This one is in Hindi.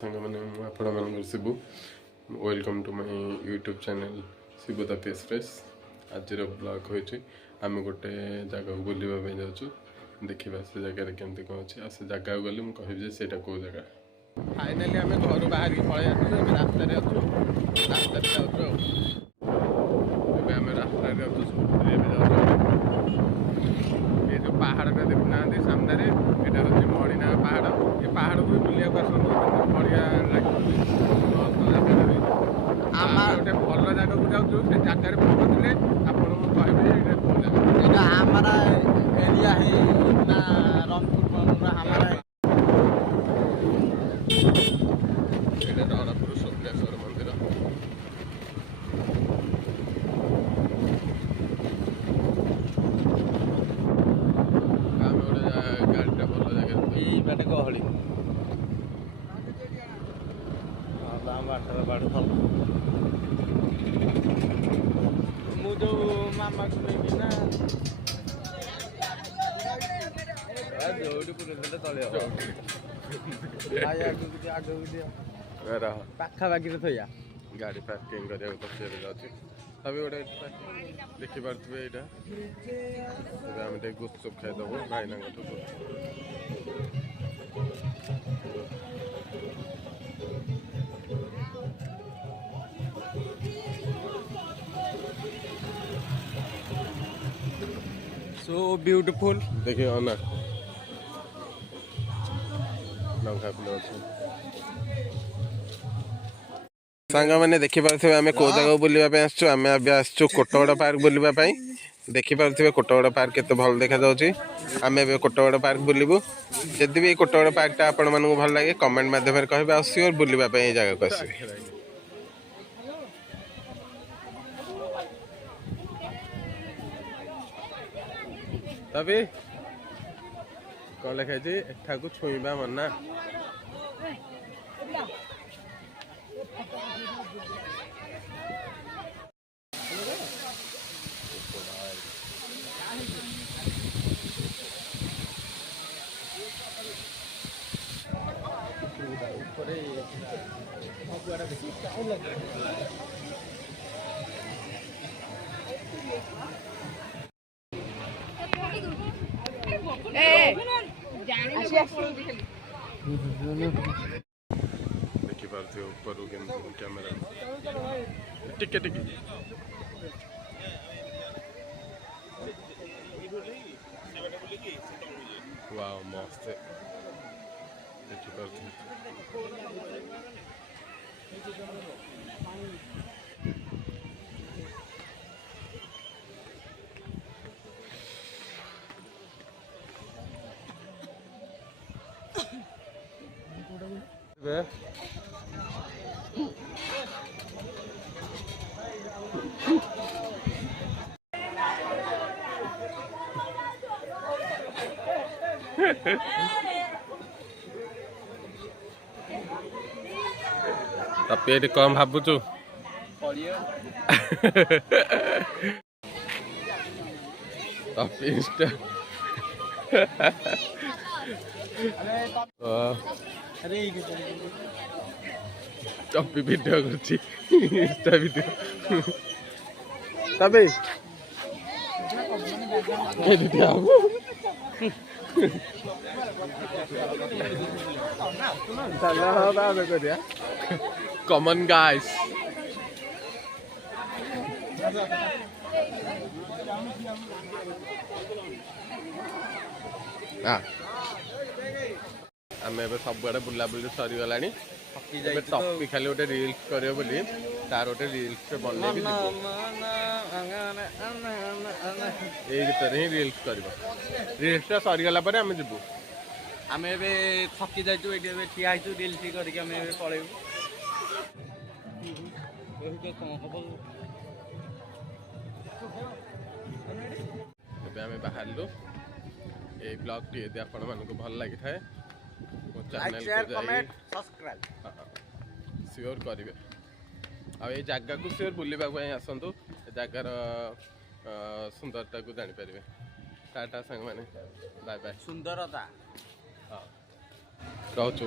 मैंने आपण Shibu welcome to my YouTube channel Shibu the face fresh आज ब्लॉग होती आम गोटे जगह बुलवाई जाऊँ देखा से जगार केमती कौन अच्छे से जगह गले मुझे कह से कौ जगह फाइनाली आम घर बाहर पलि रास्त ये जो पहाड़टा देखुना सामने यहाँ हूँ मणिना पहाड़ ये पहाड़ को बुलिया बढ़िया लगे गोटे भल जगह को जाऊँ से जगार पहुँचले आपको कहबे कौ जगह हमारा एरिया है ना रंगपुर हमारा रौरपुर सोमेश्वर मंदिर आम गोटे गाड़ीटा भल जगह ये बाटे गहली बाटे मु जो मामा को लेकिन ना जोड़ी पुरे तले पाखापाखि थोया गाड़ी पार्किंग करा पचार जाऊँ तभी गोटे देखिपे यहाँ आम गुपचुप खाईदेव भाईना सो ब्यूटीफुल देखिए ना लंका पिला सांग मैंने देखिपे आम कौ जगह बुलवाई आसचु आम आसचु कोटगड़ पार्क बुलवाई देखिपे कोटगड़ पार्क केते भल देखा जाउची आम ए कोटगड़ पार्क बुलबू जदि भी कोटगड़ पार्कटा आपण मानक भल लगे कमेंट माध्यम कहे आ सियोर बुलवाई जगह को आसबे तभी कौन लिखाई एठा को छुईबा मना देखिपे ऊपर कैमेरा टिके टिके वाह मस्त देखिपे तपी कम भावुचु टपी वीडियो कर वीडियो तबे कॉमन गाइस आम ए सब बुला बुली सरीगला टपी खाली गोटे रिल्स कर तार गोटे रिल्स बन गीत ही रिल्स कर रिल्सटा सरीगला आम जीवु आम ए थकी जाइए ये ठिया रिल्स करके पलैबू आम बाहर ये ब्लॉग टी यदि आपण मानक भल लगी थाए मो चैनल सियोर करेंगे आ जगह को सियोर बुलवाई आसतु जगार सुंदरता को जापर टाटा सांग मैंने बाय बाय सुंदरता हाँ रोचु।